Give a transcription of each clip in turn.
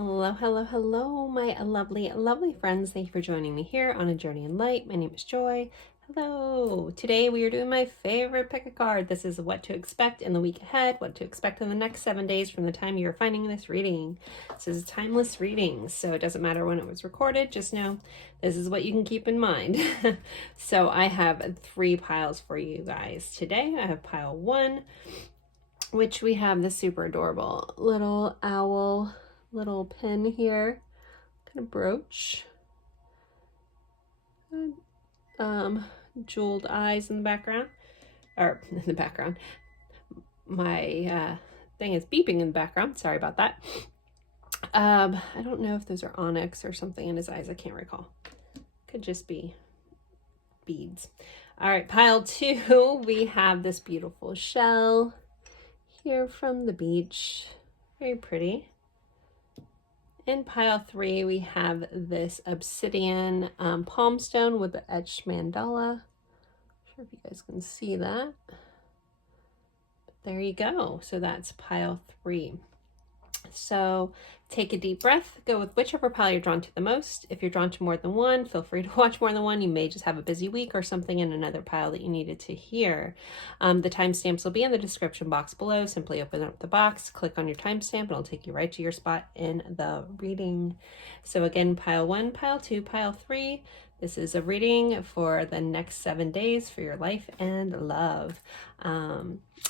Hello, hello, hello, my lovely, lovely friends. Thank you for joining me here on A Journey in Light. My name is Joy. Hello. Today we are doing my favorite pick a card. This is what to expect in the week ahead, what to expect in the next 7 days from the time you're finding this reading. This is a timeless reading, so it doesn't matter when it was recorded. Just know this is what you can keep in mind. So I have 3 piles for you guys today. I have pile 1, which we have the super adorable little owl, little pin here, kind of brooch, jeweled eyes in the background, or in the background. My thing is beeping in the background. Sorry about that. I don't know if those are onyx or something in his eyes. I can't recall. Could just be beads. All right, pile 2, we have this beautiful shell here from the beach. Very pretty. In pile 3, we have this obsidian palm stone with the etched mandala. Not sure if you guys can see that. But there you go. So that's pile 3. So take a deep breath, go with whichever pile you're drawn to the most. If you're drawn to more than one, feel free to watch more than one. You may just have a busy week or something in another pile that you needed to hear. The timestamps will be in the description box below. Simply open up the box, click on your timestamp, and it'll take you right to your spot in the reading. So again, pile 1, pile 2, pile 3. This is a reading for the next 7 days for your life and love.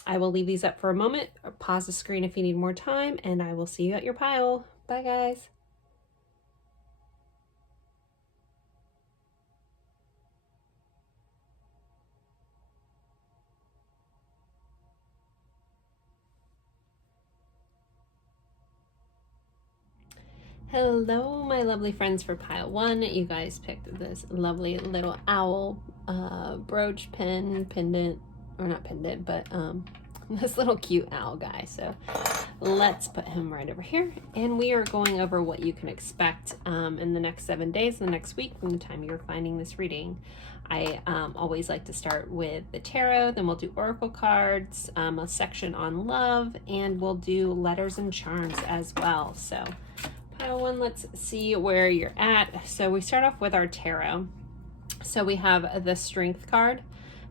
I will leave these up for a moment. Pause the screen if you need more time, and I will see you at your pile. Bye, guys. Hello, my lovely friends for pile 1. You guys picked this lovely little owl brooch, pendant, or not pendant, but this little cute owl guy. So let's put him right over here, and we are going over what you can expect in the next 7 days, the next week from the time you're finding this reading. I always like to start with the tarot, then we'll do oracle cards, a section on love, and we'll do letters and charms as well. So pile 1, let's see where you're at. So we start off with our tarot. So we have the strength card,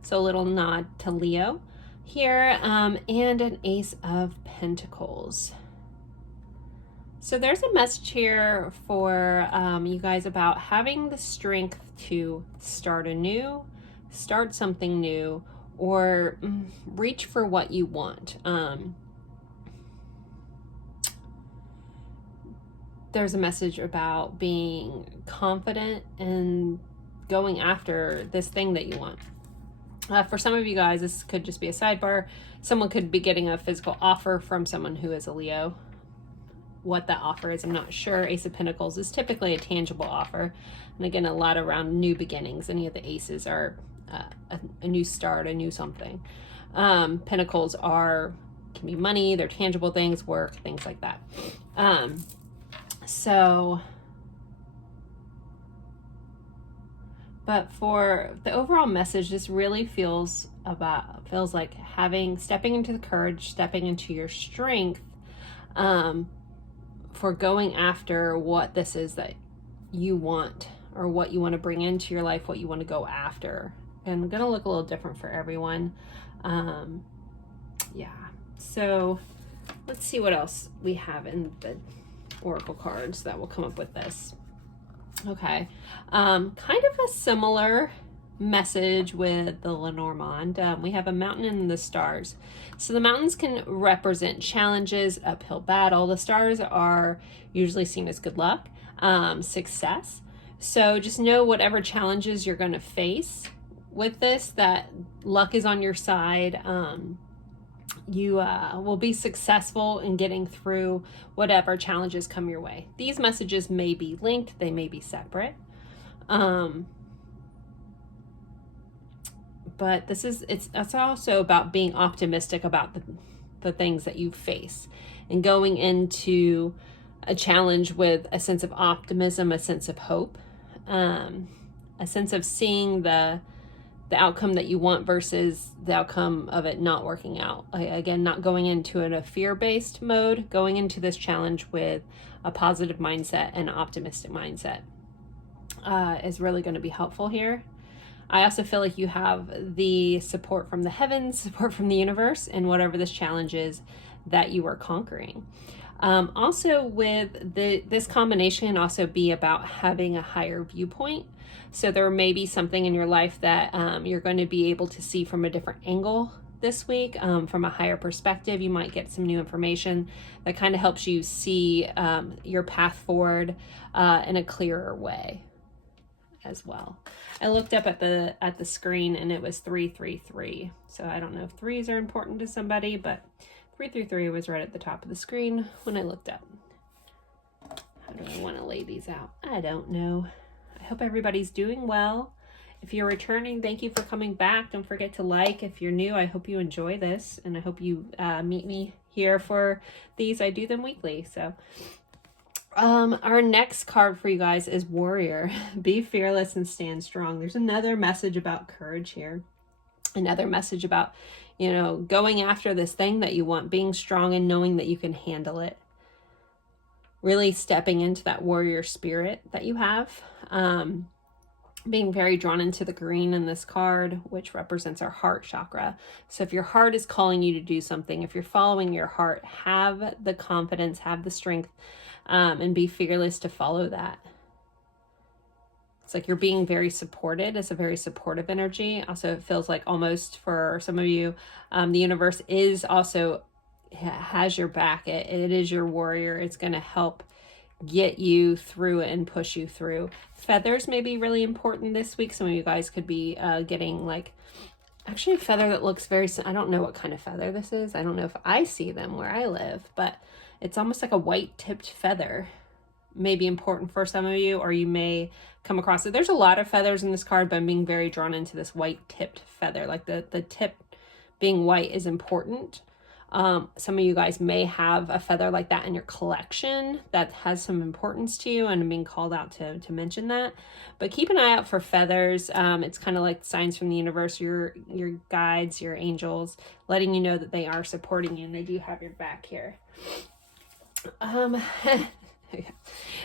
so a little nod to Leo here, and an ace of pentacles. So there's a message here for you guys about having the strength to start anew, start something new, or reach for what you want. There's a message about being confident and going after this thing that you want. For some of you guys, this could just be a sidebar. Someone could be getting a physical offer from someone who is a Leo. What that offer is, I'm not sure. Ace of Pentacles is typically a tangible offer. And again, a lot around new beginnings. Any of the aces are a new start, a new something. Pentacles can be money, they're tangible things, work, things like that. But for the overall message, this really feels like stepping into the courage, stepping into your strength, for going after what this is that you want, or what you want to bring into your life, what you want to go after. And it's gonna look a little different for everyone. Yeah. So let's see what else we have in the oracle cards that will come up with this. Okay, kind of a similar message with the Lenormand. We have a mountain and the stars. So the mountains can represent challenges, uphill battle. The stars are usually seen as good luck, success. So just know whatever challenges you're going to face with this, that luck is on your side. You will be successful in getting through whatever challenges come your way. These messages may be linked, they may be separate. But it's also about being optimistic about the things that you face, and going into a challenge with a sense of optimism, a sense of hope, a sense of seeing the the outcome that you want versus the outcome of it not working out. Again, not going into a fear-based mode, going into this challenge with a positive mindset and an optimistic mindset is really going to be helpful here. I also feel like you have the support from the heavens, support from the universe, and whatever this challenge is that you are conquering. Also with this combination can also be about having a higher viewpoint. So there may be something in your life that you're going to be able to see from a different angle this week, from a higher perspective. You might get some new information that kind of helps you see your path forward in a clearer way as well. I looked up at the screen and it was 333. So I don't know if threes are important to somebody, but 333 was right at the top of the screen when I looked up. How do I want to lay these out? I don't know. I hope everybody's doing well. If you're returning, thank you for coming back. Don't forget to like. If you're new, I hope you enjoy this, and I hope you meet me here for these. I do them weekly. So our next card for you guys is Warrior. Be fearless and stand strong. There's another message about courage here. Another message about, you know, going after this thing that you want, being strong and knowing that you can handle it. Really stepping into that warrior spirit that you have. Being very drawn into the green in this card, which represents our heart chakra. So if your heart is calling you to do something, if you're following your heart, have the confidence, have the strength, and be fearless to follow that. It's like you're being very supported. It's a very supportive energy. Also, it feels like almost for some of you, the universe is also has your back. It is your warrior. It's going to help get you through and push you through. Feathers may be really important this week. Some of you guys could be getting like, actually a feather that looks very, I don't know what kind of feather this is. I don't know if I see them where I live, but it's almost like a white tipped feather. May be important for some of you, or you may come across it. There's a lot of feathers in this card, but I'm being very drawn into this white tipped feather. Like the tip being white is important. Some of you guys may have a feather like that in your collection that has some importance to you, and I'm being called out to mention that. But keep an eye out for feathers. It's kind of like signs from the universe, your guides, your angels, letting you know that they are supporting you and they do have your back here.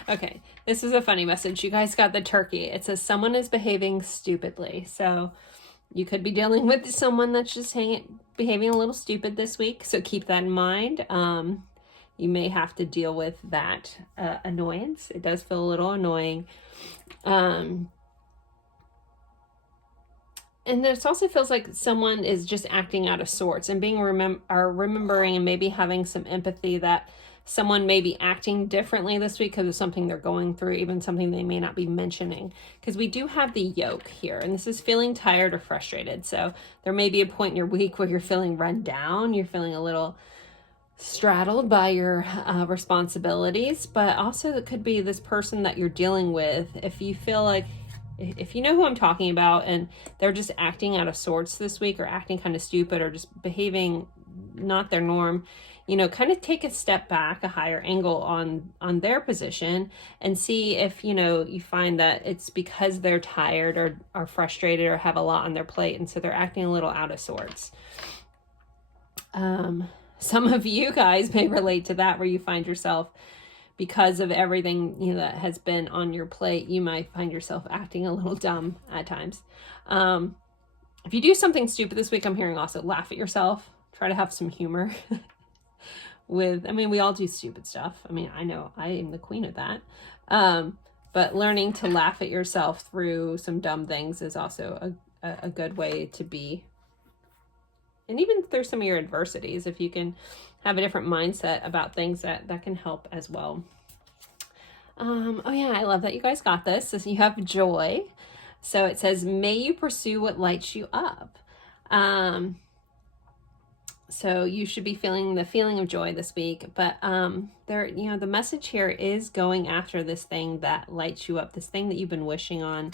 Okay, this is a funny message. You guys got the turkey. It says someone is behaving stupidly. So you could be dealing with someone that's just behaving a little stupid this week. So keep that in mind. You may have to deal with that annoyance. It does feel a little annoying. And it also feels like someone is just acting out of sorts and being remembering and maybe having some empathy that someone may be acting differently this week because of something they're going through, even something they may not be mentioning. Because we do have the yoke here, and this is feeling tired or frustrated. So there may be a point in your week where you're feeling run down, you're feeling a little straddled by your responsibilities, but also it could be this person that you're dealing with. If you feel like, if you know who I'm talking about and they're just acting out of sorts this week or acting kind of stupid or just behaving not their norm, you know, kind of take a step back, a higher angle on their position and see if, you know, you find that it's because they're tired or are frustrated or have a lot on their plate. And so they're acting a little out of sorts. Some of you guys may relate to that, where you find yourself, because of everything, you know, that has been on your plate, you might find yourself acting a little dumb at times. If you do something stupid this week, I'm hearing also laugh at yourself. Try to have some humor. We all do stupid stuff. I mean, I know I am the queen of that. But learning to laugh at yourself through some dumb things is also a good way to be. And even through some of your adversities, if you can have a different mindset about things, that can help as well. Oh yeah, I love that you guys got this. So you have joy. So it says, may you pursue what lights you up. So you should be feeling the feeling of joy this week, but the message here is going after this thing that lights you up, this thing that you've been wishing on,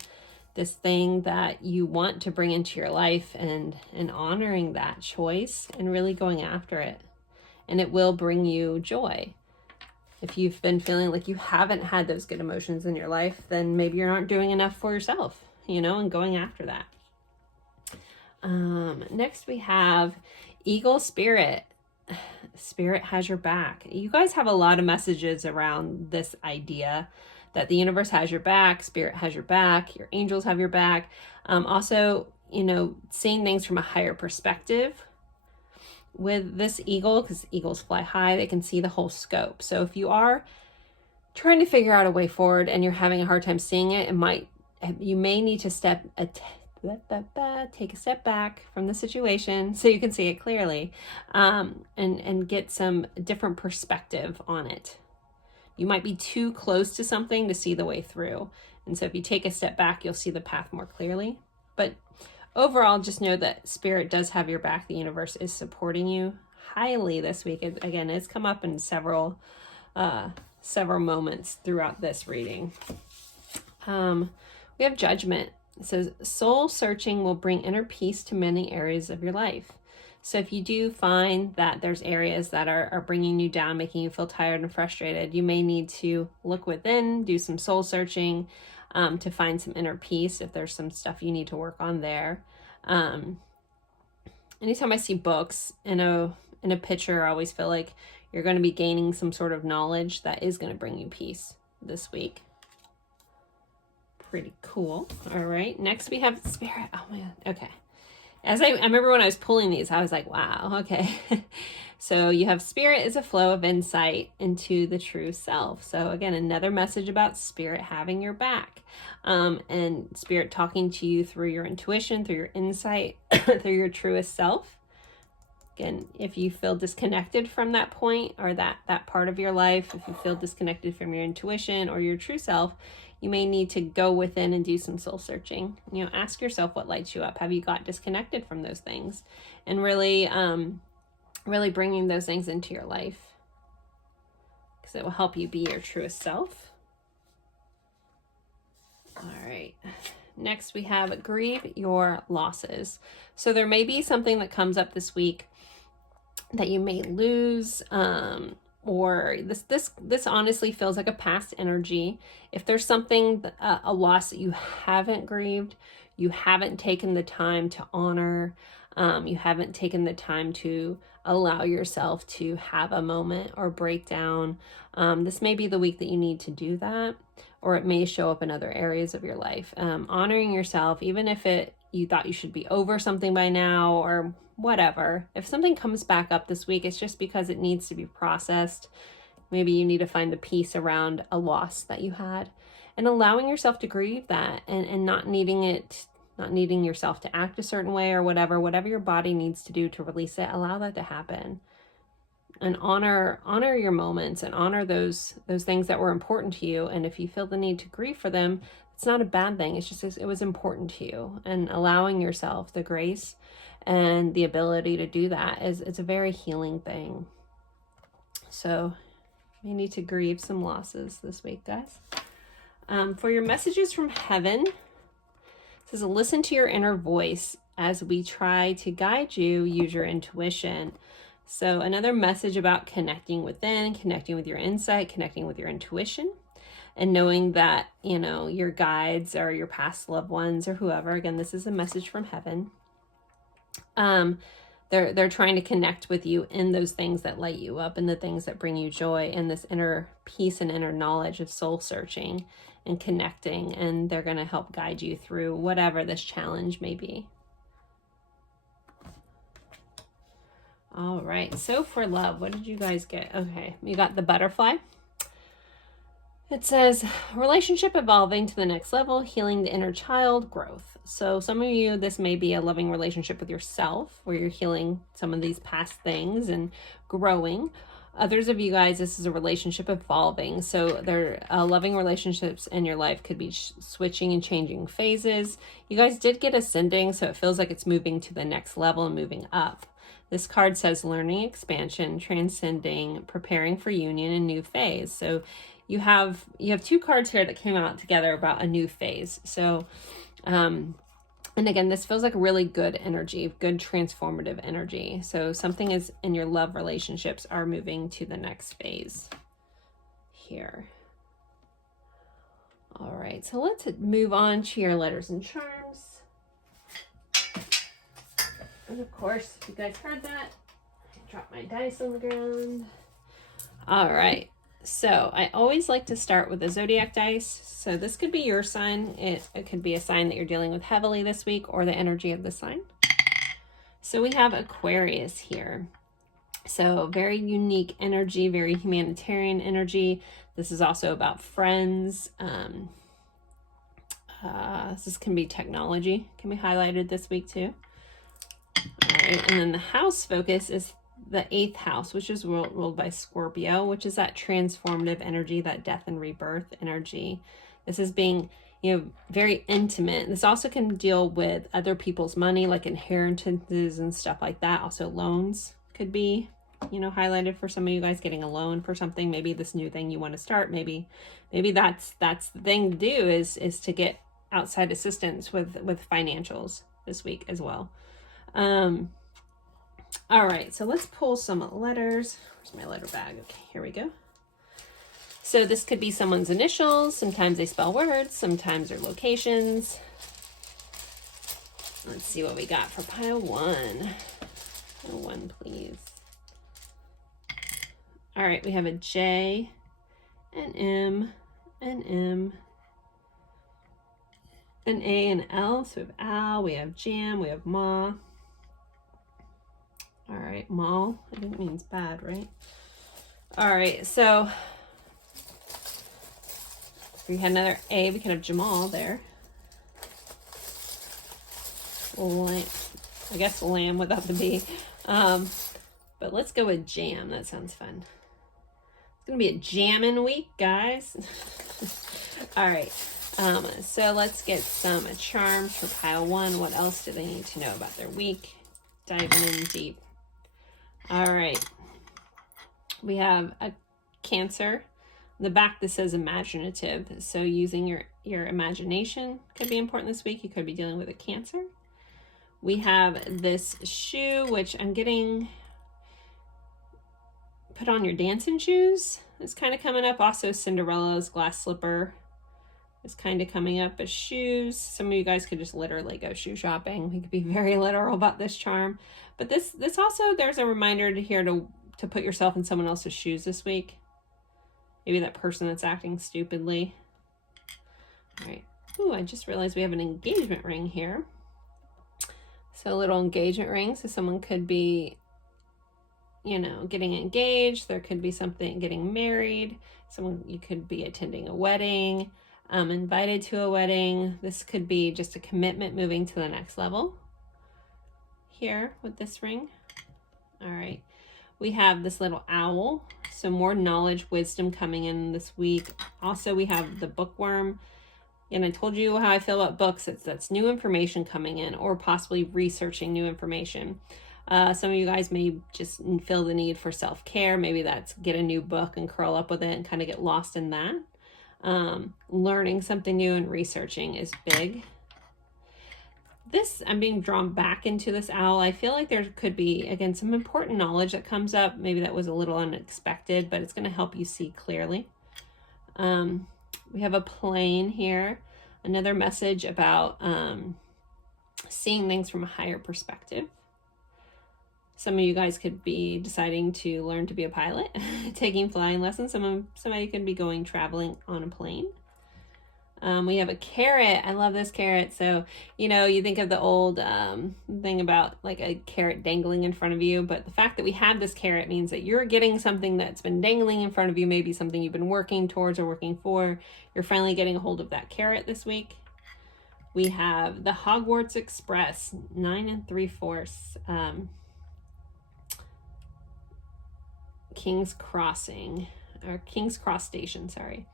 this thing that you want to bring into your life, and honoring that choice and really going after it. And it will bring you joy. If you've been feeling like you haven't had those good emotions in your life, then maybe you're not doing enough for yourself, you know, and going after that. Next we have Eagle Spirit. Spirit has your back. You guys have a lot of messages around this idea that the universe has your back, Spirit has your back, your angels have your back. Also, you know, seeing things from a higher perspective with this eagle, because eagles fly high, they can see the whole scope. So if you are trying to figure out a way forward and you're having a hard time seeing it, you may need to take a step back from the situation so you can see it clearly, and get some different perspective on it. You might be too close to something to see the way through. And so if you take a step back, you'll see the path more clearly. But overall, just know that Spirit does have your back. The universe is supporting you highly this week. Again, it's come up in several moments throughout this reading. We have Judgment. It says, soul searching will bring inner peace to many areas of your life. So if you do find that there's areas that are bringing you down, making you feel tired and frustrated, you may need to look within, do some soul searching, to find some inner peace if there's some stuff you need to work on there. Anytime I see books in a picture, I always feel like you're going to be gaining some sort of knowledge that is going to bring you peace this week. Pretty cool. All right. Next we have Spirit. Oh man. Okay. As I remember when I was pulling these, I was like, wow, okay. So you have Spirit is a flow of insight into the true self. So again, another message about Spirit having your back, and Spirit talking to you through your intuition, through your insight, through your truest self. Again, if you feel disconnected from that point or that part of your life, if you feel disconnected from your intuition or your true self, you may need to go within and do some soul searching. You know, ask yourself what lights you up. Have you got disconnected from those things? And really bringing those things into your life, because it will help you be your truest self. All right. Next we have grieve your losses. So there may be something that comes up this week that you may lose, or this honestly feels like a past energy. If there's something, a loss that you haven't grieved, you haven't taken the time to honor, you haven't taken the time to allow yourself to have a moment or breakdown, this may be the week that you need to do that, or it may show up in other areas of your life. Honoring yourself, even if you thought you should be over something by now or whatever. If something comes back up this week, it's just because it needs to be processed. Maybe you need to find the peace around a loss that you had, and allowing yourself to grieve that, and not needing yourself to act a certain way or whatever your body needs to do to release it. Allow that to happen, and honor your moments, and honor those things that were important to you. And if you feel the need to grieve for them, it's not a bad thing. It's just, it was important to you, and allowing yourself the grace and the ability to do that it's a very healing thing. So you need to grieve some losses this week, guys. For your messages from heaven, it says, listen to your inner voice as we try to guide you. Use your intuition. So another message about connecting within, connecting with your insight, connecting with your intuition, and knowing that, you know, your guides or your past loved ones or whoever, again, this is a message from heaven. They're trying to connect with you in those things that light you up, and the things that bring you joy, and this inner peace and inner knowledge of soul searching and connecting, and they're going to help guide you through whatever this challenge may be. All right, so for love, what did you guys get? Okay, you got the butterfly. It says, relationship evolving to the next level, healing the inner child, growth. So some of you, this may be a loving relationship with yourself, where you're healing some of these past things and growing. Others of you guys, this is a relationship evolving. So there, loving relationships in your life could be switching and changing phases. You guys did get ascending, so it feels like it's moving to the next level and moving up. This card says learning, expansion, transcending, preparing for union, and new phase. So you have two cards here that came out together about a new phase. So, and again, this feels like really good energy, good transformative energy. So something is in your love relationships are moving to the next phase here. All right, so let's move on to your letters and charms. And of course, if you guys heard that, drop my dice on the ground. All right. So I always like to start with the zodiac dice. So this could be your sign. It could be a sign that you're dealing with heavily this week, or the energy of the sign. So we have Aquarius here. So very unique energy, very humanitarian energy. This is also about friends. This can be technology, can be highlighted this week too. All right, and then the house focus is the 8th house, which is ruled by Scorpio, which is that transformative energy, that death and rebirth energy. This is being, very intimate. This also can deal with other people's money, like inheritances and stuff like that. Also loans could be, highlighted for some of you guys, getting a loan for something. Maybe this new thing you want to start. Maybe that's the thing to do is to get outside assistance with financials this week as well. All right, so let's pull some letters. Where's my letter bag? Okay, here we go. So this could be someone's initials. Sometimes they spell words, sometimes they're locations. Let's see what we got for pile 1. Pile 1, please. All right, we have a J, an M, an M, an A, and L. So we have Al, we have Jam, we have Ma. All right, Mal, I think it means bad, right? All right, so we had another A. We could have Jamal there. I guess lamb without the B. But let's go with Jam. That sounds fun. It's going to be a jamming week, guys. All right. So let's get some charms for pile 1. What else do they need to know about their week? Diving in deep. All right. We have a Cancer. The back, this says imaginative. So using your imagination could be important this week. You could be dealing with a Cancer. We have this shoe, which I'm getting put on your dancing shoes. It's kind of coming up. Also Cinderella's glass slipper is kind of coming up as shoes. Some of you guys could just literally go shoe shopping. We could be very literal about this charm. But this also, there's a reminder to put yourself in someone else's shoes this week. Maybe that person that's acting stupidly. All right. Ooh, I just realized we have an engagement ring here. So a little engagement ring. So someone could be, getting engaged. There could be something getting married. You could be attending a wedding, invited to a wedding. This could be just a commitment moving to the next level here with this ring. All right. We have this little owl. So more knowledge, wisdom coming in this week. Also, we have the bookworm. And I told you how I feel about books. That's new information coming in, or possibly researching new information. Some of you guys may just feel the need for self-care. Maybe that's get a new book and curl up with it and kind of get lost in that. Learning something new and researching is big. I'm being drawn back into this owl. I feel like there could be, again, some important knowledge that comes up. Maybe that was a little unexpected, but it's going to help you see clearly. We have a plane here. Another message about seeing things from a higher perspective. Some of you guys could be deciding to learn to be a pilot, taking flying lessons. Somebody could be going traveling on a plane. We have a carrot. I love this carrot. So, you think of the old thing about like a carrot dangling in front of you, but the fact that we have this carrot means that you're getting something that's been dangling in front of you, maybe something you've been working towards or working for. You're finally getting a hold of that carrot this week. We have the Hogwarts Express, 9 3/4. King's Crossing, or King's Cross Station, sorry.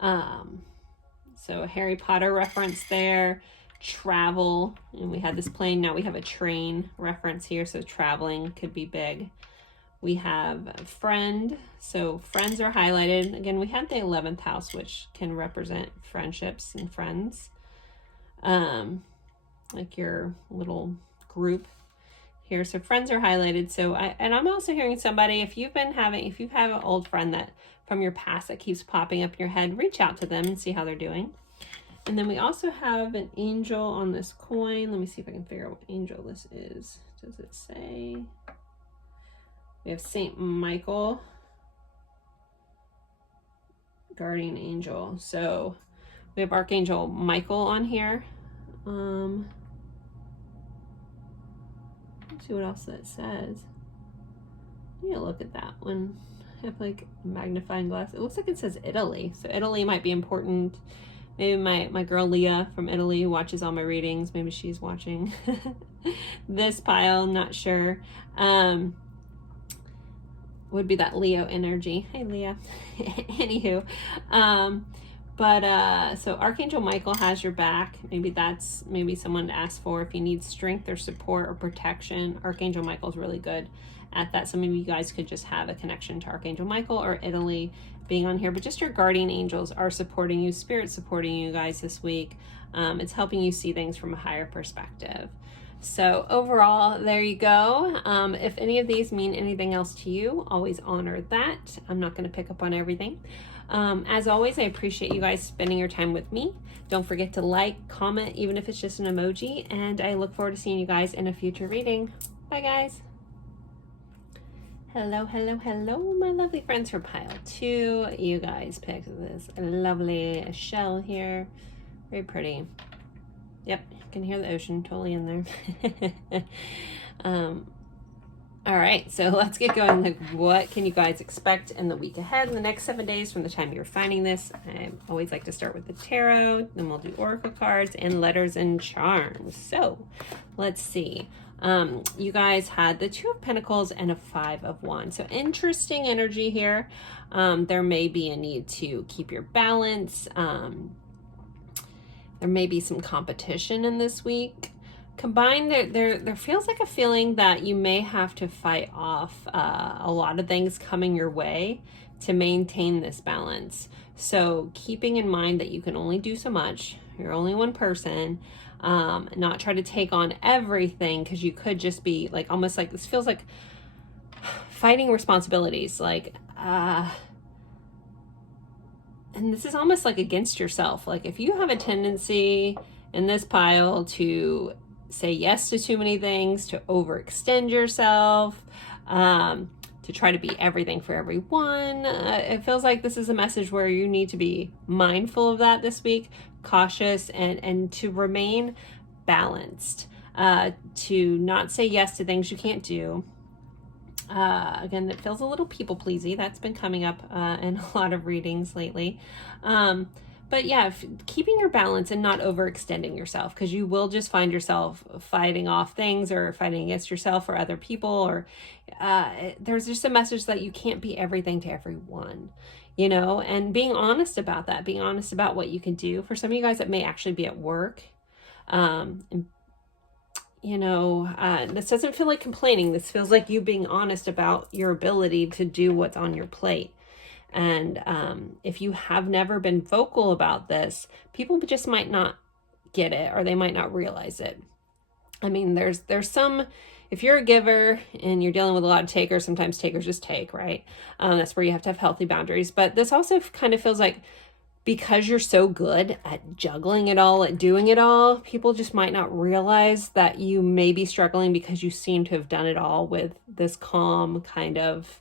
So a Harry Potter reference there, travel, and we had this plane, now we have a train reference here, so traveling could be big. We have a friend, so friends are highlighted. Again, we had the 11th house, which can represent friendships and friends, like your little group here. So friends are highlighted. So I'm also hearing somebody, if you have an old friend that from your past that keeps popping up in your head, reach out to them and see how they're doing. And then we also have an angel on this coin. Let me see if I can figure out what angel this is. Does it say? We have Saint Michael, guardian angel. So we have Archangel Michael on here. Let's see what else that says. I need to look at that one. I have like a magnifying glass. It looks like it says Italy. So Italy might be important. Maybe my girl Leah from Italy who watches all my readings, maybe she's watching this pile, not sure. Would be that Leo energy. Hey Leah. Anywho. So Archangel Michael has your back. Maybe that's someone to ask for if you need strength or support or protection. Archangel Michael is really good at that. Some of you guys could just have a connection to Archangel Michael or Italy being on here, but just your guardian angels are supporting you, spirit supporting you guys this week. It's helping you see things from a higher perspective. So overall, there you go. If any of these mean anything else to you, always honor that. I'm not going to pick up on everything. As always, I appreciate you guys spending your time with me. Don't forget to like, comment, even if it's just an emoji, and I look forward to seeing you guys in a future reading. Bye guys. Hello, hello, hello, my lovely friends for pile 2. You guys picked this lovely shell here. Very pretty. Yep, you can hear the ocean totally in there. All right, so let's get going. Like, what can you guys expect in the week ahead, in the next 7 days from the time you're finding this? I always like to start with the tarot, then we'll do oracle cards and letters and charms. So let's see. You guys had the 2 of Pentacles and a 5 of Wands. So interesting energy here. There may be a need to keep your balance. There may be some competition in this week. Combined, there feels like a feeling that you may have to fight off a lot of things coming your way to maintain this balance. So keeping in mind that you can only do so much. You're only one person. Not try to take on everything, because you could just be like, almost like, this feels like fighting responsibilities. Like, and this is almost like against yourself. Like if you have a tendency in this pile to say yes to too many things, to overextend yourself, to try to be everything for everyone, it feels like this is a message where you need to be mindful of that this week, cautious, and to remain balanced, to not say yes to things you can't do. Again, it feels a little people-pleasy. That's been coming up in a lot of readings lately. But yeah, keeping your balance and not overextending yourself, because you will just find yourself fighting off things or fighting against yourself or other people, or there's just a message that you can't be everything to everyone, you know, and being honest about that, being honest about what you can do. For some of you guys, it may actually be at work. You know, this doesn't feel like complaining. This feels like you being honest about your ability to do what's on your plate. And if you have never been vocal about this, people just might not get it, or they might not realize it. I mean, there's some, if you're a giver and you're dealing with a lot of takers, sometimes takers just take, right? That's where you have to have healthy boundaries. But this also kind of feels like, because you're so good at juggling it all, at doing it all, people just might not realize that you may be struggling, because you seem to have done it all with this calm kind of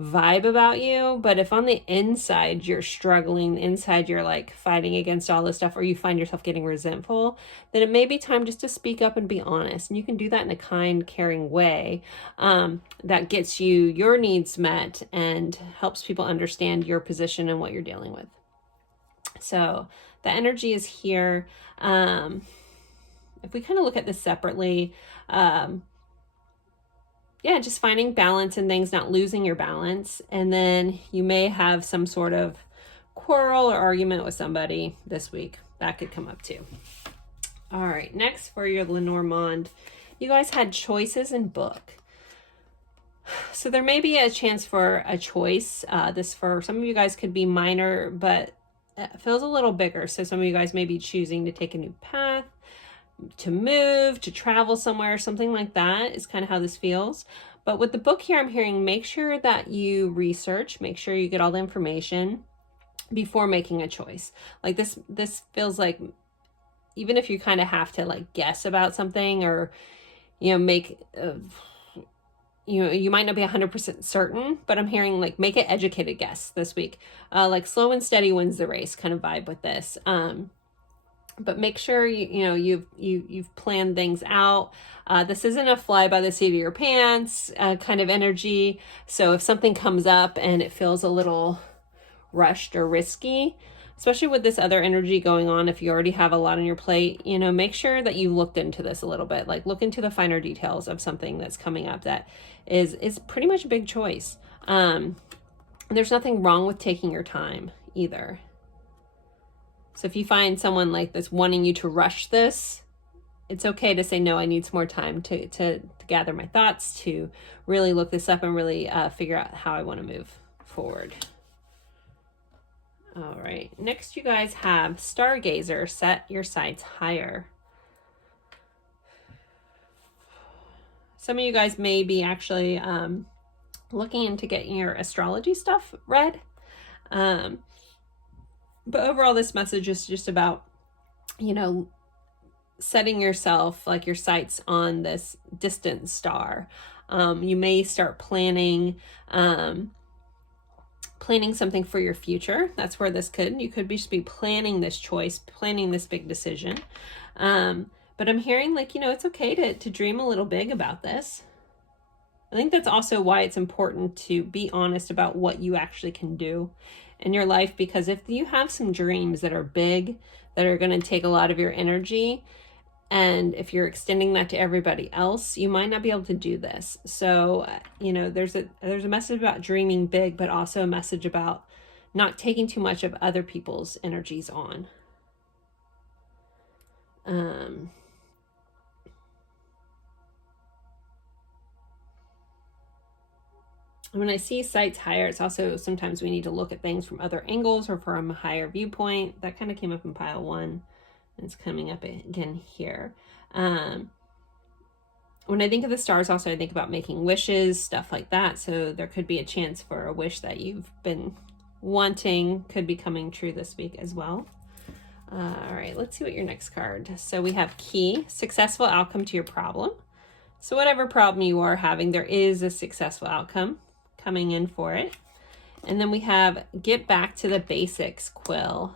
vibe about you. But if on the inside you're struggling, inside you're like fighting against all this stuff, or you find yourself getting resentful, then it may be time just to speak up and be honest. And you can do that in a kind, caring way that gets you your needs met and helps people understand your position and what you're dealing with. So the energy is here. If we kind of look at this separately, yeah, just finding balance in things, not losing your balance. And then you may have some sort of quarrel or argument with somebody this week. That could come up too. All right, next for your Lenormand, you guys had choices in book. So there may be a chance for a choice. This for some of you guys could be minor, but it feels a little bigger. So some of you guys may be choosing to take a new path, to move, to travel somewhere, something like that is kind of how this feels. But with the book here, I'm hearing make sure that you research, make sure you get all the information, before making a choice. Like this feels like, even if you kind of have to like guess about something, or, you know, make, you might not be 100% certain, but I'm hearing like make an educated guess this week. Like slow and steady wins the race kind of vibe with this. But make sure you've planned things out. This isn't a fly by the seat of your pants kind of energy. So if something comes up and it feels a little rushed or risky, especially with this other energy going on, if you already have a lot on your plate, you know, make sure that you looked into this a little bit. Like look into the finer details of something that's coming up that is pretty much a big choice. There's nothing wrong with taking your time either. So if you find someone like this wanting you to rush this, it's okay to say, no, I need some more time to gather my thoughts, to really look this up and really figure out how I want to move forward. All right, next you guys have Stargazer, set your sights higher. Some of you guys may be actually looking into getting your astrology stuff read. But overall, this message is just about, you know, setting yourself, like your sights on this distant star. You may start planning something for your future. That's where you could just be planning this choice, planning this big decision. But I'm hearing like, you know, it's okay to dream a little big about this. I think that's also why it's important to be honest about what you actually can do in your life, because if you have some dreams that are big, that are going to take a lot of your energy, and if you're extending that to everybody else, you might not be able to do this. So, you know, there's a message about dreaming big, but also a message about not taking too much of other people's energies on. When I see sights higher, it's also sometimes we need to look at things from other angles or from a higher viewpoint. That kind of came up in pile 1, and it's coming up again here. When I think of the stars, also I think about making wishes, stuff like that. So there could be a chance for a wish that you've been wanting could be coming true this week as well. All right, let's see what your next card. So we have Key, successful outcome to your problem. So whatever problem you are having, there is a successful outcome coming in for it. And then we have Get Back to the Basics, Quill.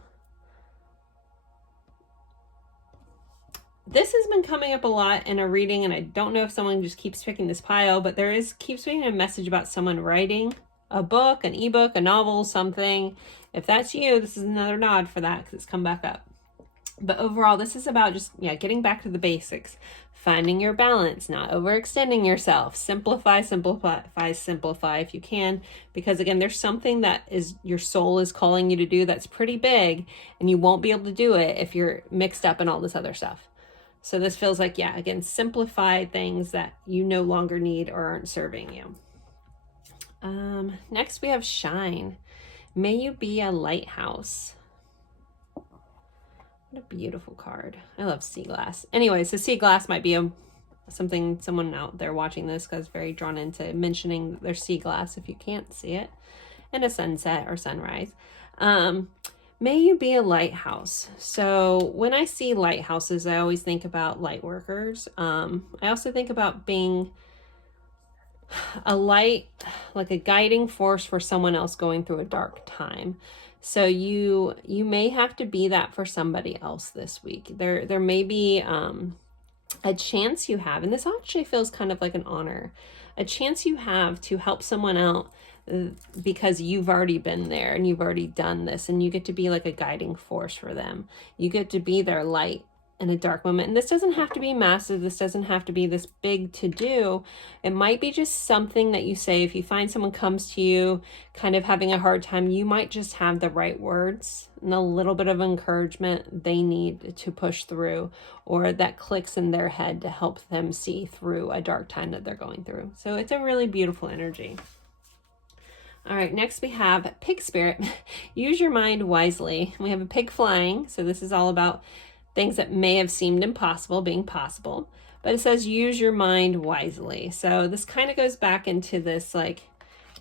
This has been coming up a lot in a reading, and I don't know if someone just keeps picking this pile, but keeps being a message about someone writing a book, an ebook, a novel, something. If that's you, this is another nod for that because it's come back up. But overall, this is about just, getting back to the basics, finding your balance, not overextending yourself, simplify if you can, because again, there's something that is your soul is calling you to do that's pretty big, and you won't be able to do it if you're mixed up in all this other stuff. So this feels like, again, simplify things that you no longer need or aren't serving you. Next we have Shine. May you be a lighthouse. What a beautiful card. I love sea glass. Anyway, so sea glass might be something someone out there watching this is very drawn into mentioning their sea glass if you can't see it in a sunset or sunrise. May you be a lighthouse. So when I see lighthouses, I always think about light workers. I also think about being a light, like a guiding force for someone else going through a dark time. So you may have to be that for somebody else this week. There may be a chance you have, and this actually feels kind of like an honor, a chance you have to help someone out because you've already been there and you've already done this, and you get to be like a guiding force for them. You get to be their light in a dark moment. And this doesn't have to be massive. This doesn't have to be this big to do. It might be just something that you say. If you find someone comes to you kind of having a hard time, you might just have the right words and a little bit of encouragement they need to push through, or that clicks in their head to help them see through a dark time that they're going through. So it's a really beautiful energy. All right, next we have Pig Spirit. Use your mind wisely. We have a pig flying. So this is all about things that may have seemed impossible being possible, but it says use your mind wisely. So this kind of goes back into this like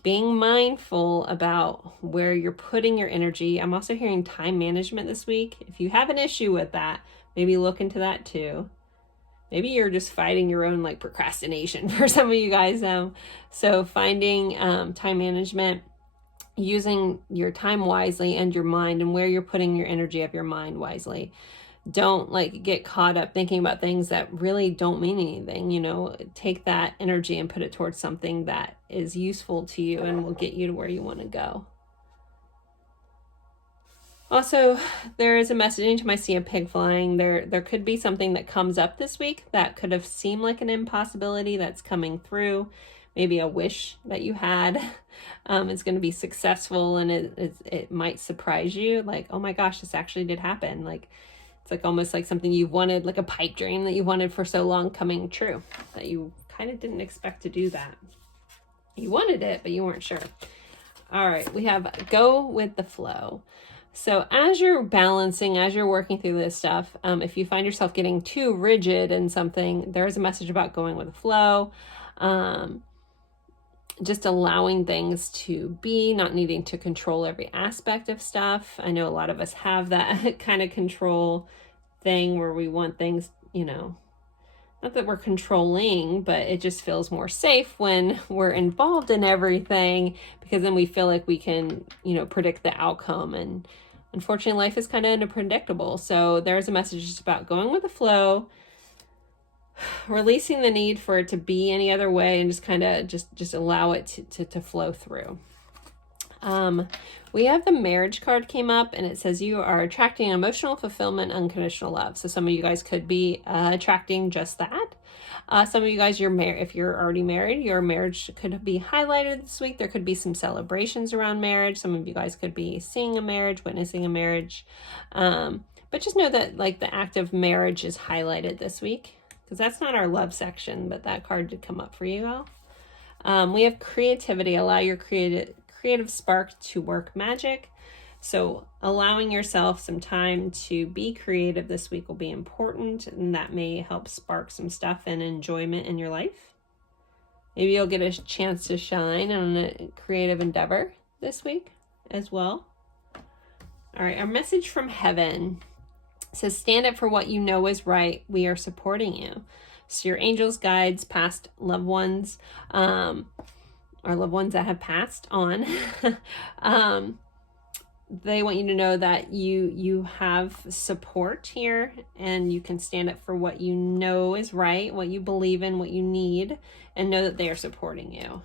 being mindful about where you're putting your energy. I'm also hearing time management this week. If you have an issue with that, maybe look into that too. Maybe you're just fighting your own like procrastination for some of you guys. So finding time management, using your time wisely and your mind, and where you're putting your energy of your mind wisely. Don't like get caught up thinking about things that really don't mean anything. You know, take that energy and put it towards something that is useful to you and will get you to where you want to go. Also, there is a message anytime I see a pig flying. There could be something that comes up this week that could have seemed like an impossibility that's coming through. Maybe a wish that you had. It's going to be successful, and it might surprise you. Like, oh my gosh, this actually did happen. Like, it's like almost like something you've wanted, like a pipe dream that you wanted for so long coming true, that you kind of didn't expect to do that. You wanted it, but you weren't sure. All right, we have go with the flow. So as you're balancing, as you're working through this stuff, if you find yourself getting too rigid in something, there's a message about going with the flow. Just allowing things to be, not needing to control every aspect of stuff. I know a lot of us have that kind of control thing where we want things, you know, not that we're controlling, but it just feels more safe when we're involved in everything, because then we feel like we can, you know, predict the outcome. And unfortunately, life is kind of unpredictable. So there's a message just about going with the flow, releasing the need for it to be any other way, and just kind of just allow it to flow through. We have the marriage card came up, and it says you are attracting emotional fulfillment, unconditional love. So some of you guys could be attracting just that. Some of you guys, if you're already married, your marriage could be highlighted this week. There could be some celebrations around marriage. Some of you guys could be seeing a marriage, witnessing a marriage. But just know that like the act of marriage is highlighted this week, because that's not our love section, but that card did come up for you all. We have creativity. Allow your creative spark to work magic. So allowing yourself some time to be creative this week will be important, and that may help spark some stuff and enjoyment in your life. Maybe you'll get a chance to shine on a creative endeavor this week as well. All right, our message from heaven says, stand up for what you know is right. We are supporting you. So your angels, guides, past loved ones, or loved ones that have passed on, they want you to know that you have support here, and you can stand up for what you know is right, what you believe in, what you need, and know that they are supporting you.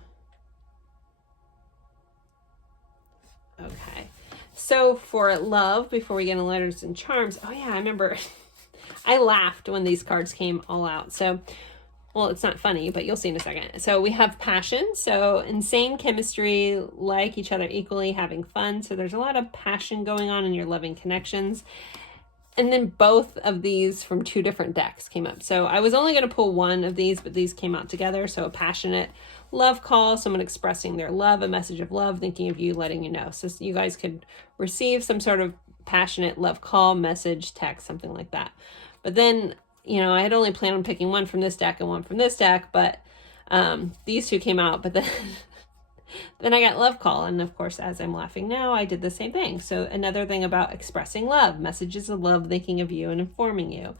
Okay. So for love, before we get into letters and charms, oh yeah, I remember I laughed when these cards came all out. So, well, it's not funny, but you'll see in a second. So we have passion. So insane chemistry, like each other equally, having fun. So there's a lot of passion going on in your loving connections. And then both of these from two different decks came up. So I was only going to pull one of these, but these came out together. So a passionate love call, someone expressing their love, a message of love, thinking of you, letting you know. So you guys could receive some sort of passionate love call, message, text, something like that. But then, you know, I had only planned on picking one from this deck and one from this deck, but these two came out. But then then I got love call. And of course, as I'm laughing now, I did the same thing. So another thing about expressing love, messages of love, thinking of you and informing you.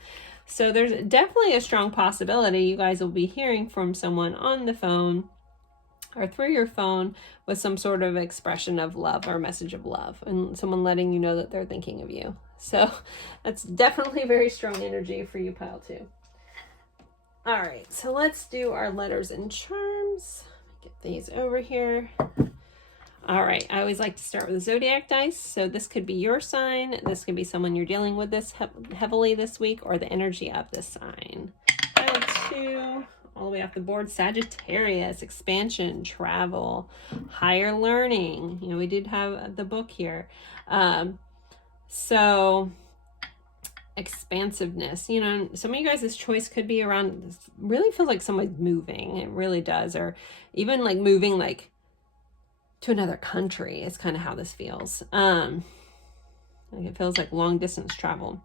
So there's definitely a strong possibility you guys will be hearing from someone on the phone or through your phone with some sort of expression of love or message of love, and someone letting you know that they're thinking of you. So that's definitely very strong energy for you, pile 2. All right, so let's do our letters and charms. Get these over here. All right, I always like to start with the zodiac dice. So this could be your sign. This could be someone you're dealing with this heavily this week, or the energy of this sign. Pile 2. All the way off the board, Sagittarius, expansion, travel, higher learning. You know, we did have the book here. So expansiveness, you know, some of you guys' choice could be around, really feels like someone's moving. It really does. Or even like moving like to another country is kind of how this feels. Like it feels like long distance travel.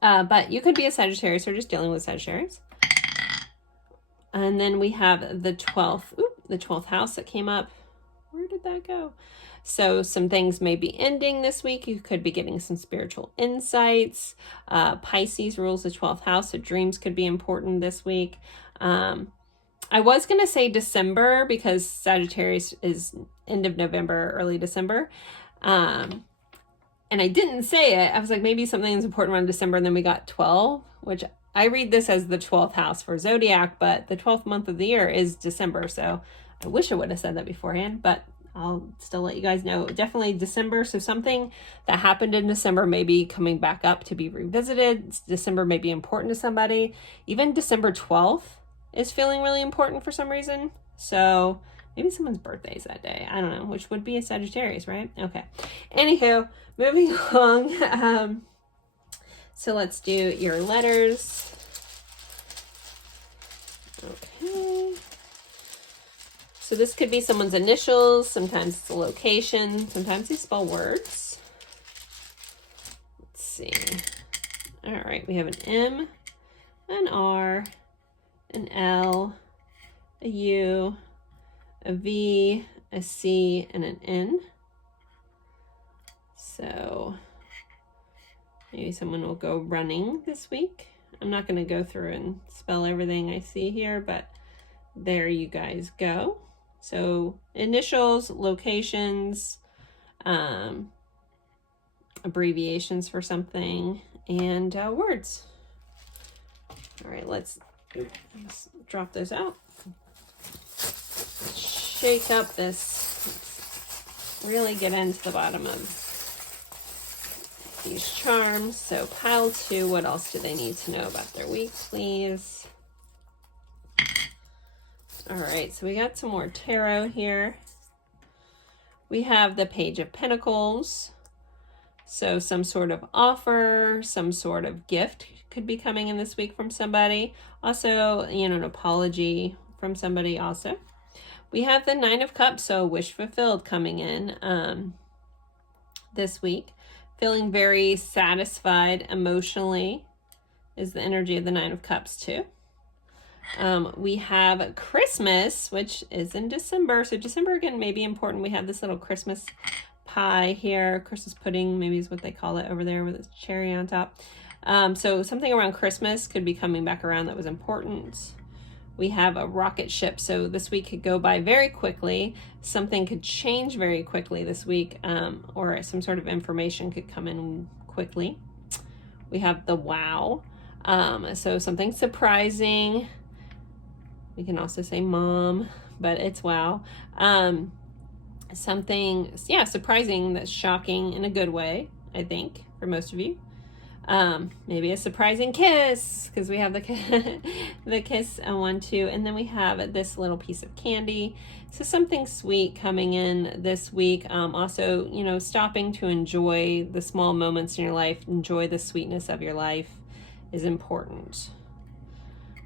But you could be a Sagittarius or just dealing with Sagittarius. And then we have the 12th house that came up. that go? So some things may be ending this week. You could be getting some spiritual insights. Pisces rules the 12th house, so dreams could be important this week. I was going to say December because Sagittarius is end of November, early December. And I didn't say it. I was like, maybe something is important around December, and then we got 12, which I read this as the 12th house for zodiac, but the 12th month of the year is December. So I wish I would have said that beforehand, but I'll still let you guys know. Definitely December. So something that happened in December may be coming back up to be revisited. December may be important to somebody. Even December 12th is feeling really important for some reason. So maybe someone's birthday is that day. I don't know, which would be a Sagittarius, right? Okay. Anywho, moving along. So let's do your letters. Okay. So this could be someone's initials. Sometimes it's a location. Sometimes they spell words. Let's see. All right. We have an M, an R, an L, a U, a V, a C, and an N. So maybe someone will go running this week. I'm not going to go through and spell everything I see here, but there you guys go. So initials, locations, abbreviations for something, and words. All right, let's drop those out. Shake up this. Let's really get into the bottom of these charms. So pile 2, what else do they need to know about their week, please? All right, so we got some more tarot here. We have the Page of Pentacles. So some sort of offer, some sort of gift could be coming in this week from somebody. Also, you know, an apology from somebody also. We have the Nine of Cups, so wish fulfilled coming in this week. Feeling very satisfied emotionally is the energy of the Nine of Cups too. We have Christmas, which is in December. So December, again, may be important. We have this little Christmas pie here. Christmas pudding, maybe is what they call it over there with its cherry on top. So something around Christmas could be coming back around that was important. We have a rocket ship. So this week could go by very quickly. Something could change very quickly this week, or some sort of information could come in quickly. We have the wow. So something surprising. We can also say mom, but it's wow. Something, yeah, surprising that's shocking in a good way, I think, for most of you. Maybe a surprising kiss, because we have the, the kiss 1, 2, and then we have this little piece of candy. So something sweet coming in this week. Also, you know, stopping to enjoy the small moments in your life, enjoy the sweetness of your life is important.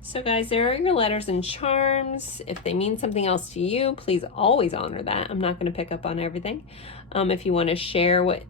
So guys, there are your letters and charms. If they mean something else to you, please always honor that. I'm not going to pick up on everything. If you want to share what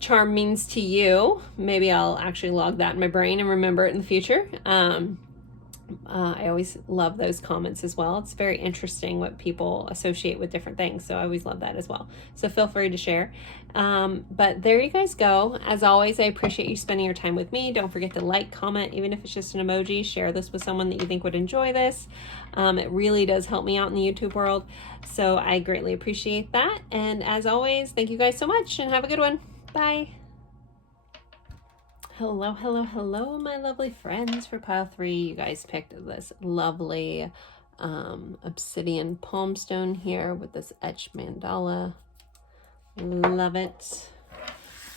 charm means to you, maybe I'll actually log that in my brain and remember it in the future. I always love those comments as well. It's very interesting what people associate with different things, so I always love that as well. So feel free to share. But there you guys go. As always, I appreciate you spending your time with me. Don't forget to like, comment, even if it's just an emoji. Share this with someone that you think would enjoy this. It really does help me out in the YouTube world, so I greatly appreciate that. And as always, thank you guys so much, and have a good one. Bye. Hello, hello, hello, my lovely friends. For pile 3, you guys picked this lovely obsidian palm stone here with this etched mandala. Love it.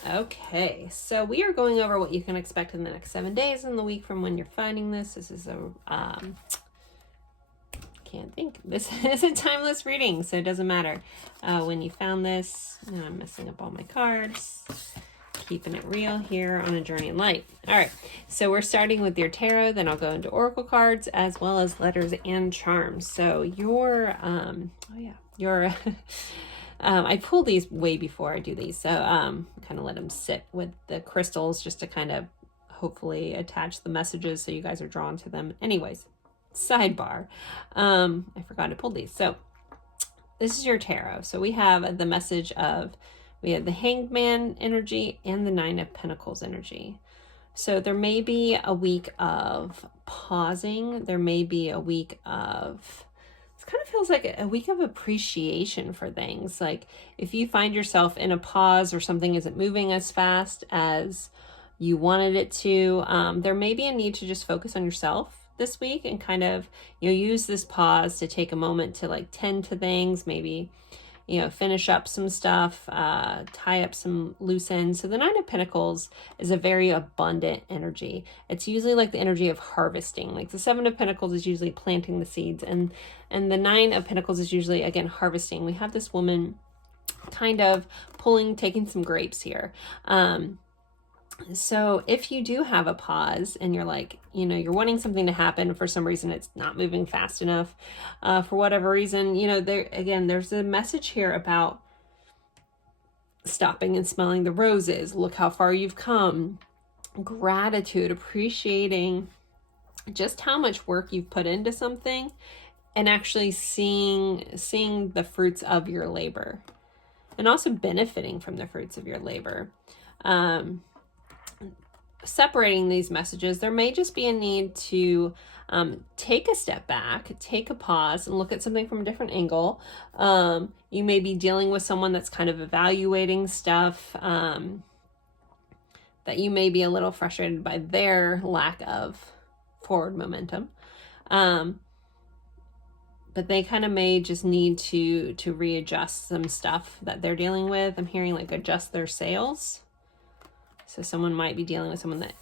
Okay, so we are going over what you can expect in the next 7 days in the week from when you're finding this. This is a can't think. This is a timeless reading, so it doesn't matter when you found this. And I'm messing up all my cards. Keeping it real here on A Journey in Light. All right, so we're starting with your tarot, then I'll go into oracle cards as well as letters and charms. So your I pull these way before I do these, so kind of let them sit with the crystals just to kind of hopefully attach the messages so you guys are drawn to them. Anyways, sidebar, I forgot to pull these. So this is your tarot. So we have the message of, we have the Hanged Man energy and the Nine of Pentacles energy. So there may be a week of pausing. There may be a week of, it kind of feels like a week of appreciation for things. Like if you find yourself in a pause or something isn't moving as fast as you wanted it to, there may be a need to just focus on yourself this week and kind of, use this pause to take a moment to like tend to things, maybe, finish up some stuff, tie up some loose ends. So the Nine of Pentacles is a very abundant energy. It's usually like the energy of harvesting. Like the Seven of Pentacles is usually planting the seeds, and the Nine of Pentacles is usually, again, harvesting. We have this woman kind of taking some grapes here. So if you do have a pause and you're like, you're wanting something to happen, for some reason it's not moving fast enough, for whatever reason, there's a message here about stopping and smelling the roses. Look how far you've come. Gratitude, appreciating just how much work you've put into something, and actually seeing the fruits of your labor, and also benefiting from the fruits of your labor. Separating these messages, there may just be a need to take a step back, take a pause, and look at something from a different angle. You may be dealing with someone that's kind of evaluating stuff, that you may be a little frustrated by their lack of forward momentum. But they kind of may just need to readjust some stuff that they're dealing with. I'm hearing like adjust their sails. So someone might be dealing with someone that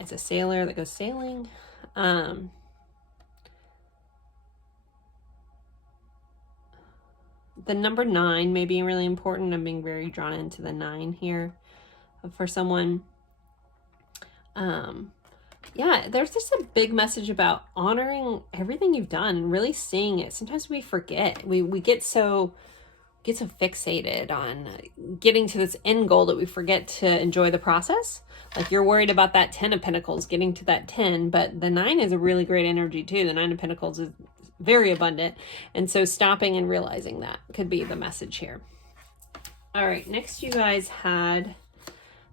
is a sailor that goes sailing. The number 9 may be really important. I'm being very drawn into the 9 here for someone. There's just a big message about honoring everything you've done, really seeing it. Sometimes we forget. We get so fixated on getting to this end goal that we forget to enjoy the process. Like you're worried about that 10 of Pentacles, getting to that 10, but the 9 is a really great energy too. The 9 of Pentacles is very abundant. And so stopping and realizing that could be the message here. All right, next you guys had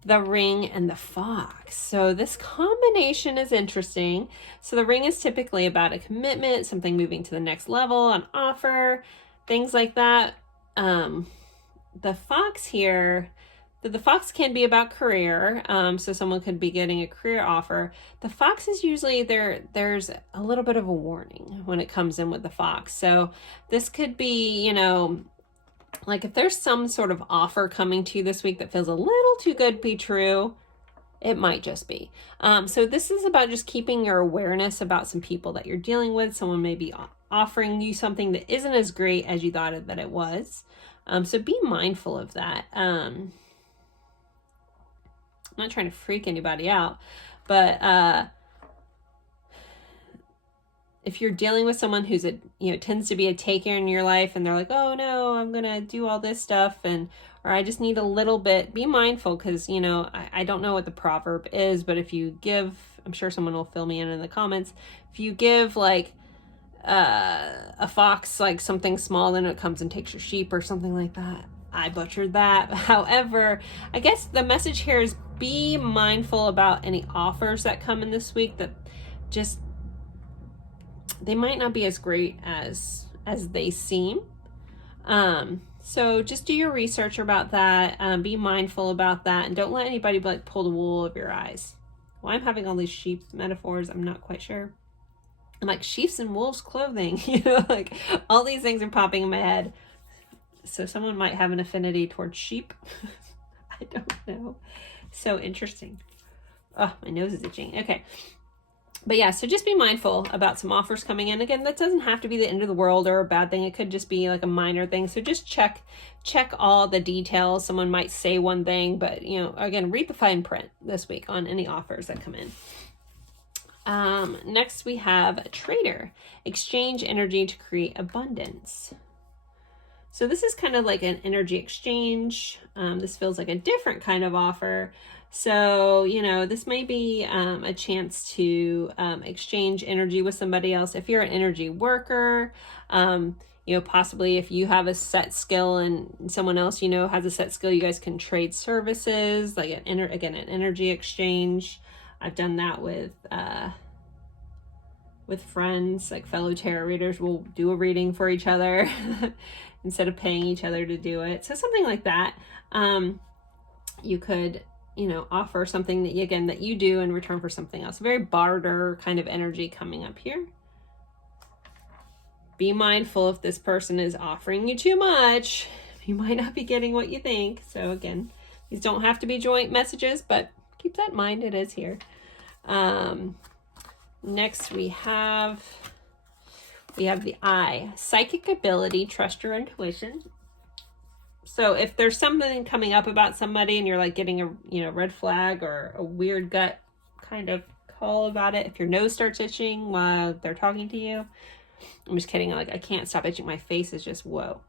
the Ring and the Fox. So this combination is interesting. So the Ring is typically about a commitment, something moving to the next level, an offer, things like that. The Fox here, the Fox can be about career. So someone could be getting a career offer. The Fox is usually there's a little bit of a warning when it comes in with the Fox. So this could be, like if there's some sort of offer coming to you this week that feels a little too good to be true, it might just be. So this is about just keeping your awareness about some people that you're dealing with. Someone may be offering you something that isn't as great as you thought that it was. So be mindful of that. I'm not trying to freak anybody out, but if you're dealing with someone who's tends to be a taker in your life, and they're like, oh no, I'm gonna do all this stuff, or I just need a little bit, be mindful, because I don't know what the proverb is, but if you give, I'm sure someone will fill me in the comments, if you give like a fox like something small, then it comes and takes your sheep or something like that. I butchered that. However, I guess the message here is be mindful about any offers that come in this week, that just, they might not be as great as they seem. So just do your research about that. Be mindful about that, and don't let anybody like pull the wool over your eyes. Why I'm having all these sheep metaphors, I'm not quite sure. I'm like, sheep's and wolves clothing, like all these things are popping in my head. So someone might have an affinity towards sheep. I don't know. So interesting. Oh, my nose is itching. Okay. But yeah, so just be mindful about some offers coming in. Again, that doesn't have to be the end of the world or a bad thing. It could just be like a minor thing. So just check all the details. Someone might say one thing, but again, read the fine print this week on any offers that come in. Next we have a Trader. Exchange energy to create abundance. So this is kind of like an energy exchange. This feels like a different kind of offer. So, this may be a chance to exchange energy with somebody else. If you're an energy worker, You know, possibly if you have a set skill and someone else, you know, has a set skill, you guys can trade services, like an energy exchange. I've done that with friends, like fellow tarot readers will do a reading for each other instead of paying each other to do it. So something like that. You could, you know, offer something that, again, that you do in return for something else. Very barter kind of energy coming up here. Be mindful if this person is offering you too much. You might not be getting what you think. So again, these don't have to be joint messages, but keep that in mind. It is here. Next we have the I. Psychic ability, trust your intuition. So if there's something coming up about somebody and you're like getting a, you know, red flag or a weird gut kind of call about it, if your nose starts itching while they're talking to you, I'm just kidding. Like, I can't stop itching. My face is just, whoa.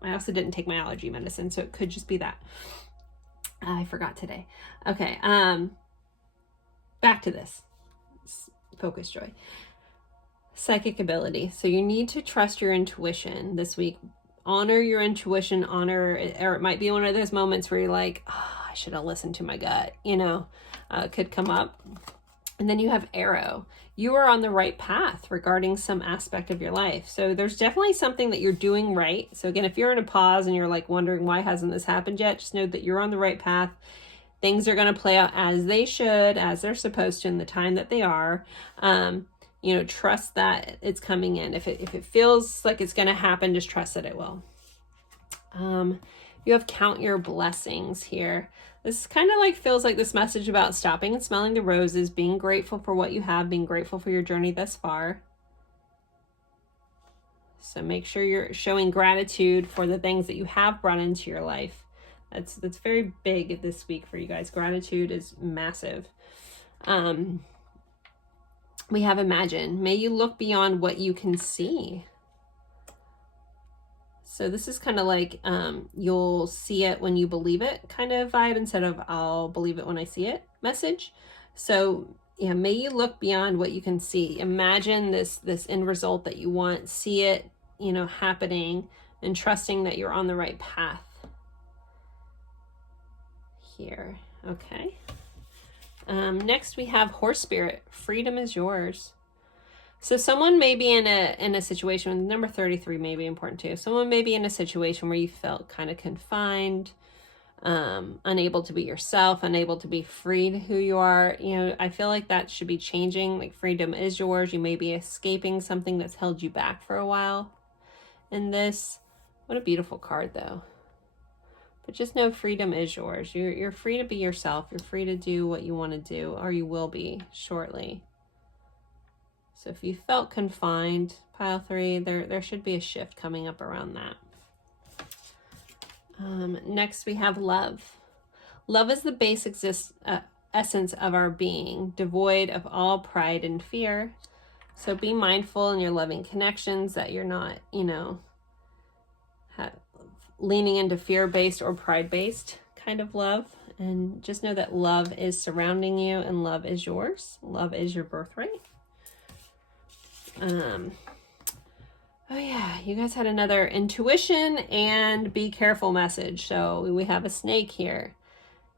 I also didn't take my allergy medicine, so it could just be that. I forgot today. Okay. Back to this. Focus, Joy. Psychic ability. So you need to trust your intuition this week. Honor your intuition, or it might be one of those moments where you're like, oh, I should have listened to my gut, you know, could come up. And then you have arrow. You are on the right path regarding some aspect of your life. So there's definitely something that you're doing right. So again, if you're in a pause and you're like wondering why hasn't this happened yet, just know that you're on the right path. Things are going to play out as they should, as they're supposed to in the time that they are. You know, trust that it's coming in. If it feels like it's going to happen, just trust that it will. You have count your blessings here. This kind of like feels like this message about stopping and smelling the roses, being grateful for what you have, being grateful for your journey thus far. So make sure you're showing gratitude for the things that you have brought into your life. That's very big this week for you guys. Gratitude is massive. We have imagine. May you look beyond what you can see. So this is kind of like you'll see it when you believe it kind of vibe instead of I'll believe it when I see it message. So yeah, may you look beyond what you can see. Imagine this end result that you want. See it, you know, happening and trusting that you're on the right path here. Okay. Next we have horse spirit. Freedom is yours. So someone may be in a situation, number 33 may be important too. Someone may be in a situation where you felt kind of confined, unable to be yourself, unable to be free to who you are. You know, I feel like that should be changing. Like, freedom is yours. You may be escaping something that's held you back for a while in this. What a beautiful card though. But just know freedom is yours. You're free to be yourself. You're free to do what you want to do, or you will be shortly. So if you felt confined, pile 3, there should be a shift coming up around that. Next we have love. Love is the basic essence of our being, devoid of all pride and fear. So be mindful in your loving connections that you're not, you know, leaning into fear-based or pride-based kind of love. And just know that love is surrounding you and love is yours. Love is your birthright. Oh yeah, you guys had another intuition and be careful message. So we have a snake here.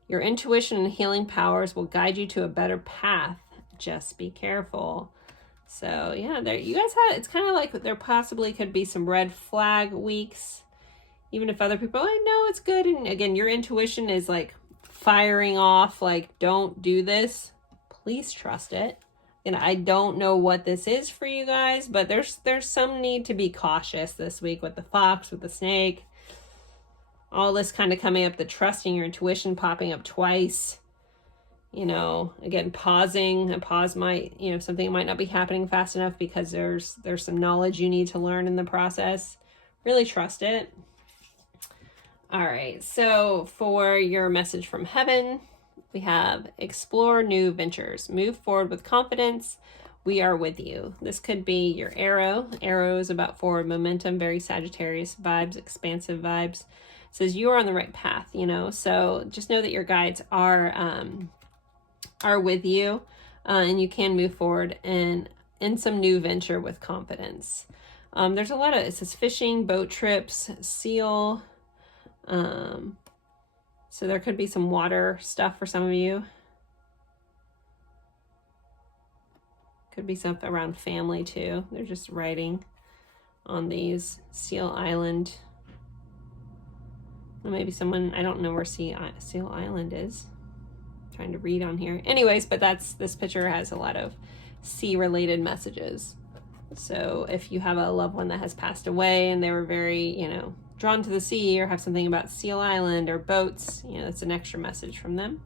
Your intuition and healing powers will guide you to a better path. Just be careful. So yeah, there you guys had, it's kind of like there possibly could be some red flag weeks. Even if other people, I know it's good. And again, your intuition is like firing off, like, don't do this. Please trust it. And I don't know what this is for you guys, but there's some need to be cautious this week with the fox, with the snake. All this kind of coming up, the trusting your intuition popping up twice. You know, again, pausing. A pause might, you know, something might not be happening fast enough because there's some knowledge you need to learn in the process. Really trust it. All right, so for your message from heaven, we have explore new ventures, move forward with confidence. We are with you. This could be your arrow. Arrow is about forward momentum, very Sagittarius vibes, expansive vibes. It says you are on the right path, you know, so just know that your guides are with you and you can move forward in some new venture with confidence. There's a lot of, it says fishing, boat trips, seal. So there could be some water stuff for some of you. Could be stuff around family too. They're just writing on these. Seal Island. Well, maybe someone, I don't know where Seal Island is. I'm trying to read on here. Anyways, but this picture has a lot of sea related messages. So if you have a loved one that has passed away and they were very, you know, drawn to the sea, or have something about Seal Island or boats, you know, that's an extra message from them.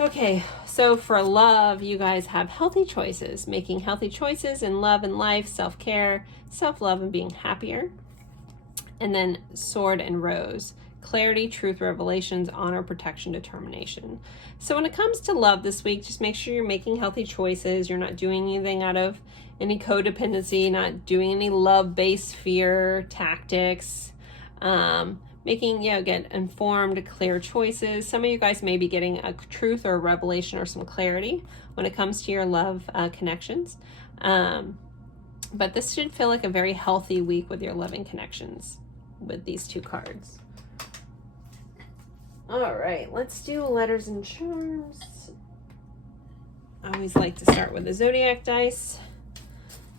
Okay, so for love, you guys have healthy choices, making healthy choices in love and life, self-care, self-love, and being happier. And then Sword and Rose, clarity, truth, revelations, honor, protection, determination. So when it comes to love this week, just make sure you're making healthy choices. You're not doing anything out of any codependency, not doing any love-based fear tactics. Making, you know, get informed, clear choices. Some of you guys may be getting a truth or a revelation or some clarity when it comes to your love connections. But this should feel like a very healthy week with your loving connections with these two cards. All right, let's do letters and charms. I always like to start with the zodiac dice.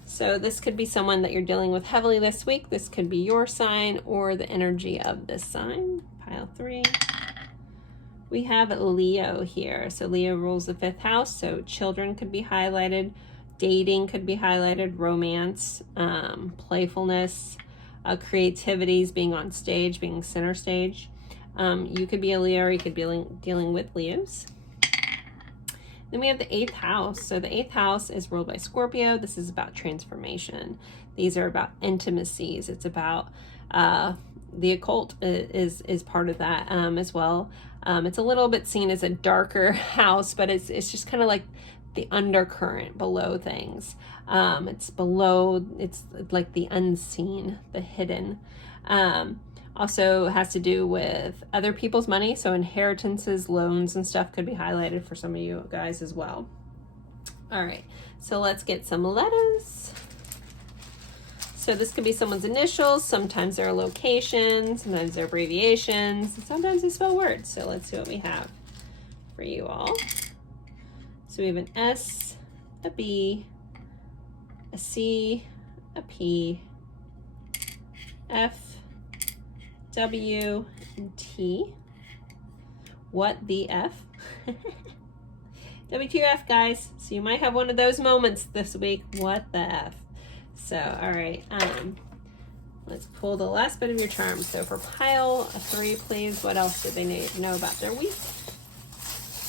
So this could be someone that you're dealing with heavily this week. This could be your sign or the energy of this sign. Pile 3. We have Leo here. So Leo rules the 5th house. So children could be highlighted. Dating could be highlighted. Romance, playfulness, creativities, being on stage, being center stage. You could be a Leo, or you could be dealing with Leos. Then we have the 8th house. So the 8th house is ruled by Scorpio. This is about transformation. These are about intimacies. It's about the occult is part of that as well. It's a little bit seen as a darker house, but it's just kind of like the undercurrent below things. It's like the unseen, the hidden. Also has to do with other people's money. So inheritances, loans, and stuff could be highlighted for some of you guys as well. All right, so let's get some letters. So this could be someone's initials. Sometimes they're a location, sometimes they're abbreviations, and sometimes they spell words. So let's see what we have for you all. So we have an S, a B, a C, a P, F, W, and T. What the F? WTF, guys. So you might have one of those moments this week. What the F? So, all right. Let's pull the last bit of your charms. So for pile 3, please, what else do they need to know about their week?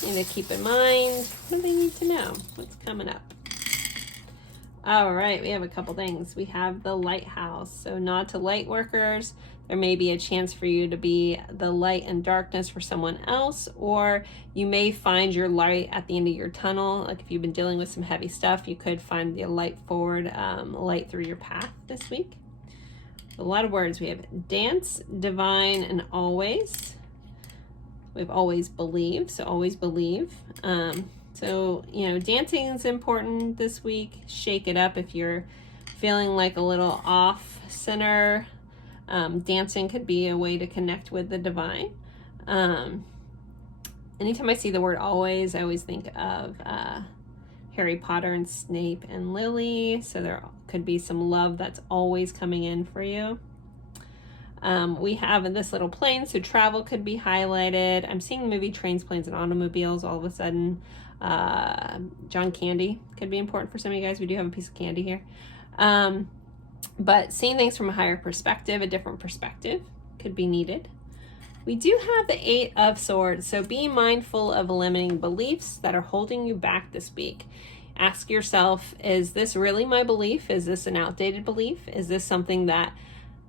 Need to keep in mind. What do they need to know? What's coming up? All right, we have a couple things. We have the lighthouse. So nod to light workers. There may be a chance for you to be the light and darkness for someone else, or you may find your light at the end of your tunnel. Like if you've been dealing with some heavy stuff, you could find the light forward, light through your path this week. A lot of words. We have dance, divine, and always. We have always believe, so always believe. So, you know, dancing is important this week. Shake it up if you're feeling like a little off center. Dancing could be a way to connect with the divine. Anytime I see the word always, I always think of Harry Potter and Snape and Lily. So there could be some love that's always coming in for you. We have this little plane, so travel could be highlighted. I'm seeing the movie Trains, Planes, and Automobiles all of a sudden. John Candy could be important for some of you guys. We do have a piece of candy here. But seeing things from a higher perspective, a different perspective could be needed. We do have the 8 of Swords, so be mindful of limiting beliefs that are holding you back this week. Ask yourself, is this really my belief? Is this an outdated belief? Is this something that,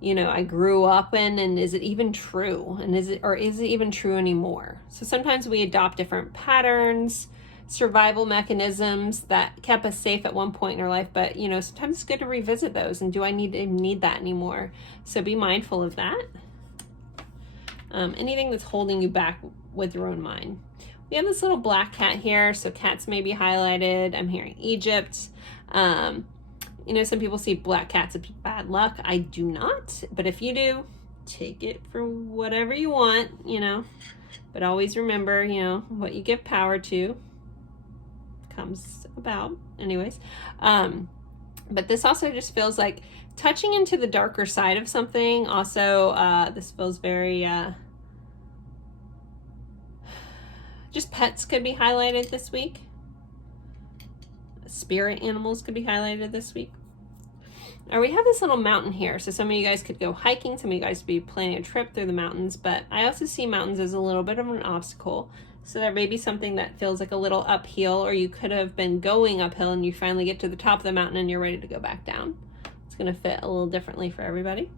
you know, I grew up in, and is it even true? And is it even true anymore? So sometimes we adopt different patterns, survival mechanisms that kept us safe at one point in our life, but you know, sometimes it's good to revisit those, and do I need that anymore? So be mindful of that. Anything that's holding you back with your own mind. We have this little black cat here, so cats may be highlighted. I'm hearing Egypt. You know, some people see black cats as bad luck. I do not, but if you do, take it for whatever you want, you know. But always remember, you know, what you give power to comes about. Anyways, but this also just feels like touching into the darker side of something. Also, this feels very, just pets could be highlighted this week. Spirit animals could be highlighted this week. Or we have this little mountain here. So some of you guys could go hiking. Some of you guys could be planning a trip through the mountains. But I also see mountains as a little bit of an obstacle. So there may be something that feels like a little uphill, or you could have been going uphill and you finally get to the top of the mountain and you're ready to go back down. It's going to fit a little differently for everybody.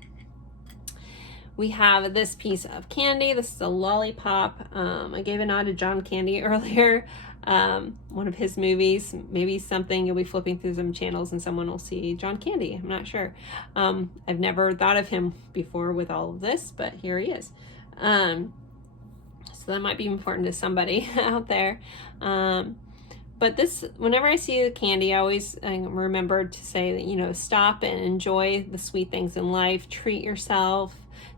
We have this piece of candy. This is a lollipop. I gave a nod to John Candy earlier. One of his movies, maybe something, you'll be flipping through some channels and someone will see John Candy. I'm not sure. I've never thought of him before with all of this, but here he is. So that might be important to somebody out there. But this, whenever I see the candy, I always remember to say that, you know, stop and enjoy the sweet things in life, treat yourself,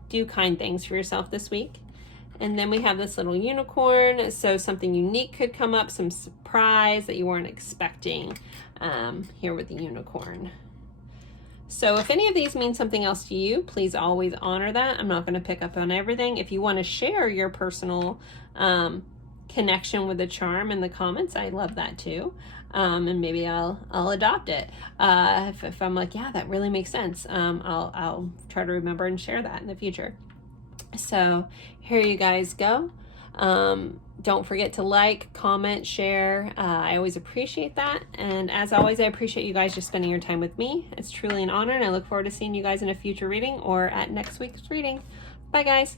do kind things for yourself this week. And then we have this little unicorn. So something unique could come up, some surprise that you weren't expecting here with the unicorn. So if any of these mean something else to you, please always honor that. I'm not going to pick up on everything. If you want to share your personal connection with the charm in the comments, I love that too. And maybe I'll adopt it. If I'm like, yeah, that really makes sense. I'll try to remember and share that in the future. So here you guys go. Don't forget to like, comment, share. I always appreciate that. And as always, I appreciate you guys just spending your time with me. It's truly an honor, and I look forward to seeing you guys in a future reading or at next week's reading. Bye, guys.